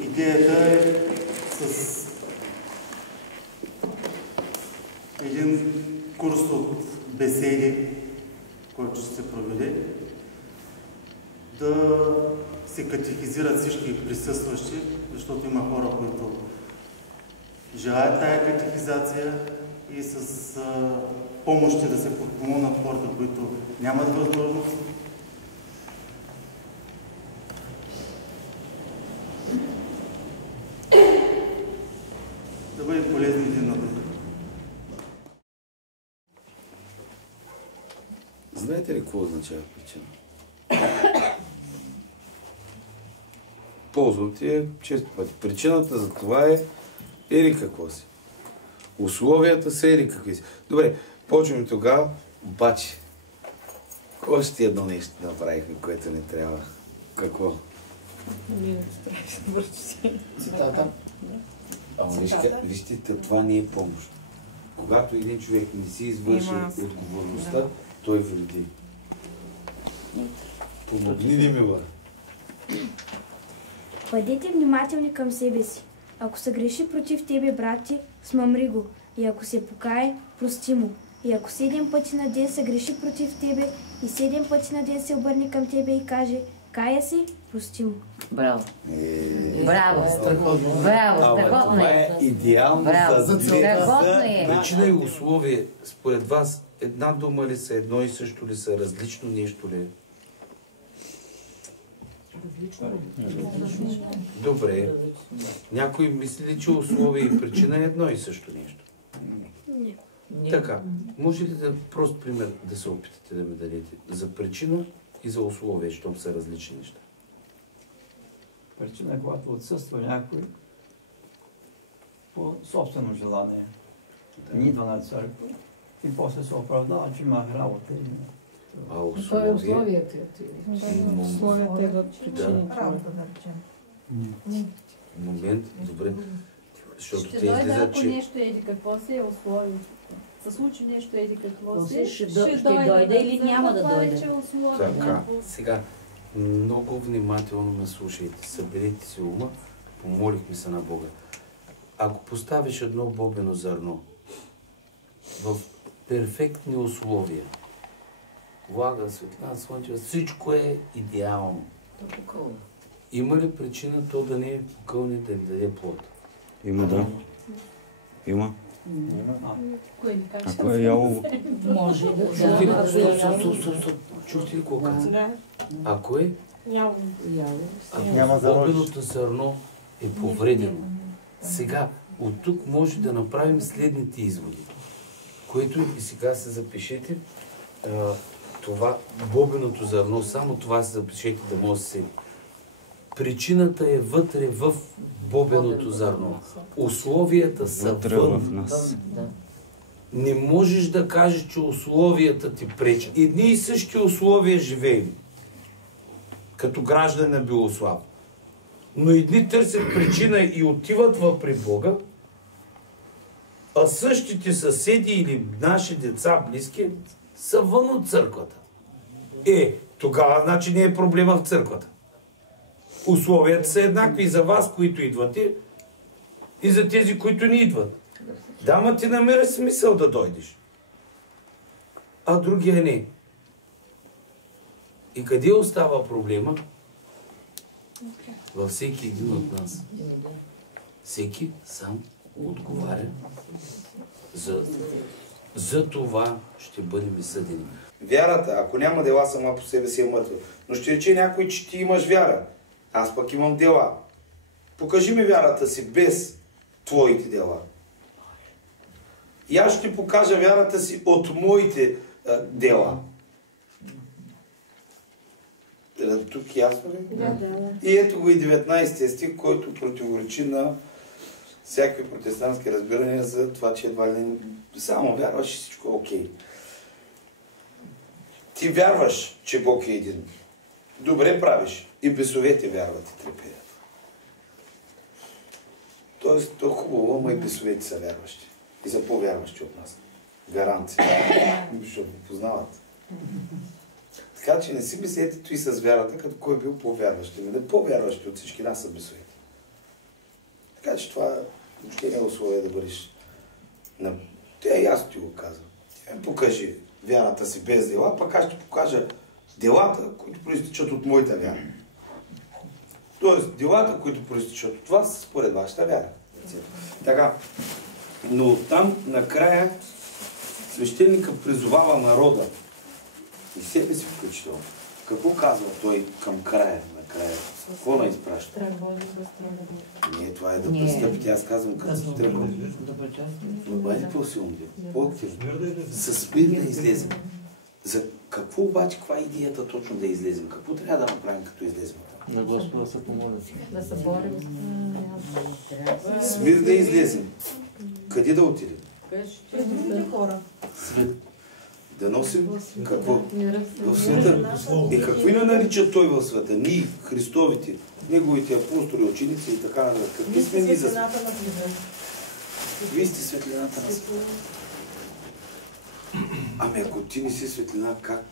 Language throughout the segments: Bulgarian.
Идеята е с един курс от беседи, който ще се проведе, да се катехизират всички присъстващи, защото има хора, които желаят тая катехизация и с помощи да се подпомогнат хората, които нямат възможност. Да бъдем полезни един на друг. Знаете ли какво означава причина? Ползвам ти я често пъти. Причината за това е ели какво си. Условията са ели какви си. Добре, почваме тогава, обаче. Още едно нещо направихме, което не трябва. Какво? Ние не справиш да върши. Цитата. Ама вижте, това не е помощ. Когато един човек не си извърши отговорността, той вреди. Помогни ни, мила. Бъдете внимателни към себе си. Ако се греши против тебе, брат ти, смъмри го. И ако се покае, прости му. И ако 7 пъти на ден се греши против тебе и 7 пъти на ден се обърне към тебе и каже, кая си, прости му. Браво. Браво. Браво. Това е идеално за причина и условие. Според вас, една дума ли са, едно и също ли са, различно нещо ли? Добре. Някой мисли ли, че условие и причина е едно и също нещо? Не. Така. Може ли да просто пример да се опитате да ми дадете за причина и за условия, щом са различни неща. Причина е, когато отсъства някой по собствено желание. Не идва на църква и после се оправдава, че има работа. А Това е условията. Условията идват причините. Работа, да речем. Момент, добре. Защото Ще те дойде, излизат, ако че... нещо еди какво си е условието. Се случи нещо еди какво си, Ще дойде или няма да дойде. Така, сега, много внимателно ме слушайте. Съберете си ума, помолихме се на Бога. Ако поставиш едно бобено зърно в перфектни условия, влага, светлина, слънчева, всичко е идеално. Има ли причина то да не е покълне, да ни даде плод? Има, да. Има. Кой ни каже? Ако е ялово. Може да. Чухте ли какво каза? Ако е? Ялово. Ако бобеното зърно е повредено. Сега, от тук може да направим следните изводи, което и сега се запишете. Това бобеното зърно, само това се запишете да може да се... Причината е вътре в бобеното зърно. Условията са Вътре вън. в нас. Не можеш да кажеш, че условията ти пречат. Едни и същи условия живеем, като граждани на Белослав. Но едни търсят причина и отиват при Бога, а същите съседи или наши деца, близки, са вън от църквата. Тогава значи не е проблема в църквата. Условията са еднакви и за вас, които идвате, и за тези, които не идват. Дама ти намира смисъл да дойдеш, а другия не. И къде остава проблема? Във всеки един от нас. Всеки сам отговаря. За това ще бъдем съдени. Вярата, ако няма дела, сама по себе си е мъртва. Но ще рече някой, че ти имаш вяра. Аз пък имам дела. Покажи ми вярата си без твоите дела. И аз ще покажа вярата си от моите дела. Тук ясно ли? Да. И ето го и 19 стих, който противоречи на всякакви протестантски разбирания за това, че едва ли само вярваш и всичко е окей. Ти вярваш, че Бог е един. Добре правиш. И бесовете вярват и трепеят. Тоест, то хубаво, ама и бесовете са вярващи. И са по-вярващи от нас. Гаранция. Защото познават. Така че не си мислете той с вярата, като кой е бил по-вярващ. Да по-вярващи от всички нас са бесовете. Така че това въобще не е условие да бъдеш. Аз ти го казвам. Ти ми покажи вярата си без дела, пък аз ще покажа делата, които проистичат от моята вяра. Тоест, делата, които проистичат от това, са според вашата вяра. Така. Но там накрая свещеника призовава народа и себе си включително. Какво казва той към края? Накрая? Какво на изпраща? Не, това е да престъпите. Аз казвам като си тръгва. Бъде по-силно. Със мир да излезем. За какво обаче, каква е идеята точно да излезем? Какво трябва да направим, като излезем? На Господа се помоля. Да се борим. С мир да излезем. Къде да отидем? Пред другите хора. Свет. Да носим какво? В света. И какво ни нарича той в света? Ние, Христовите, неговите апостоли, ученици и така нататък. Какви сме ние за света? Вие сте светлината на света. Ами ако ти не си светлина, как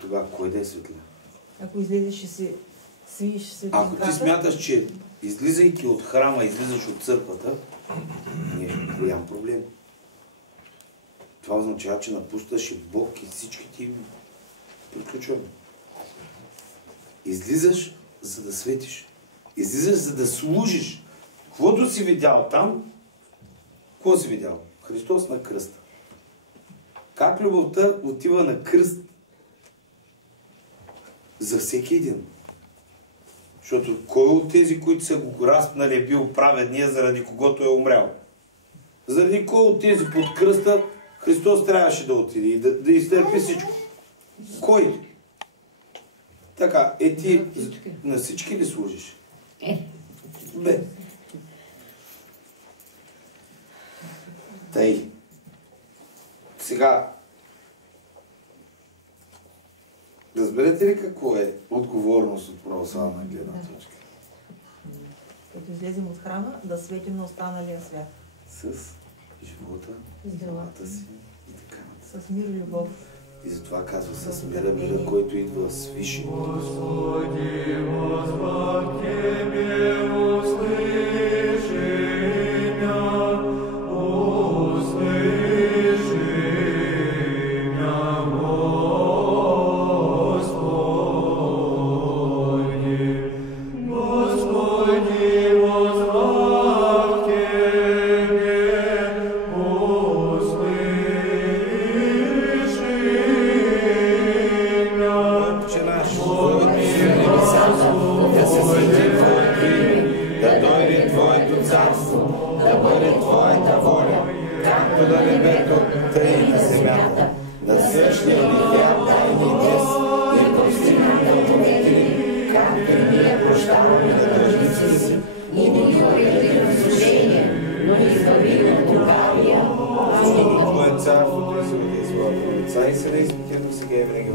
тогава? Кой да е светлина? Ако излезеш и си свиеш светлината... Ако ти смяташ, че излизайки от храма, излизаш от църквата, не е голям проблем. Това означава, че напущаш и Бог и всички ти приключваме. Излизаш, за да светиш. Излизаш, за да служиш. Каквото си видял там, какво си видял? Христос на кръста. Как любовта отива на кръст за всеки един? Защото кой от тези, които са го разпнали, е бил праведния, заради когото е умрял? Заради кой от тези под кръста Христос трябваше да отиде и да изтърпи всичко? Кой? Така, ти на всички ли служиш? Бе. Тъй. Сега, разберете ли какво е отговорност от православна гледна точка? Като излезем от храма, да светим на останалия свят. С живота, делата си и така нататък. С мир и любов. И затова казва с мира, който идва с висши. Господи, возвах Тебе, услыши меня, услыши меня, Господи. Господи, возвах Тебе, услыши меня. Отче наш, който си в небесата, да се свети Твоето име, да дойде Твоето царство, да бъде Твоята воля, както на небето, тъй и на земята. Насъщния ни хляб дай ни днес и прости нам дълговете ни, както и ние прощаваме на длъжниците си. И не ни въведи в изкушение, но избави ни от лукавия. Защото Твое царството и силата и славата на Отца и Сина и Святия Дух, сега и винаги